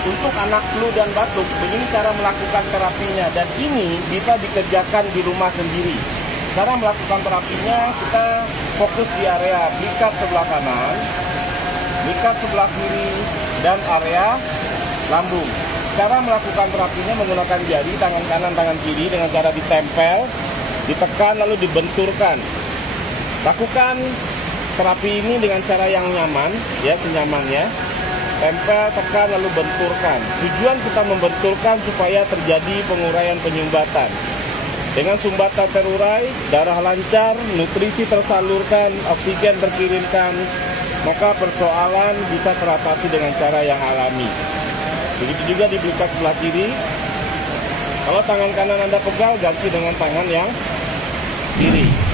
Untuk anak flu dan batuk, begini cara melakukan terapinya, dan ini bisa dikerjakan di rumah sendiri. Cara melakukan terapinya, kita fokus di area belikat sebelah kanan, belikat sebelah kiri, dan area lambung. Cara melakukan terapinya menggunakan jari, tangan kanan, tangan kiri, dengan cara ditempel, ditekan, lalu dibenturkan. Lakukan terapi ini dengan cara yang nyaman, ya, senyamannya. Tempel, tekan, lalu benturkan. Tujuan kita membenturkan supaya terjadi penguraian penyumbatan. Dengan sumbatan terurai, darah lancar, nutrisi tersalurkan, oksigen terkirimkan, maka persoalan bisa teratasi dengan cara yang alami. Begitu juga di belikat sebelah kiri. Kalau tangan kanan Anda pegal, ganti dengan tangan yang kiri.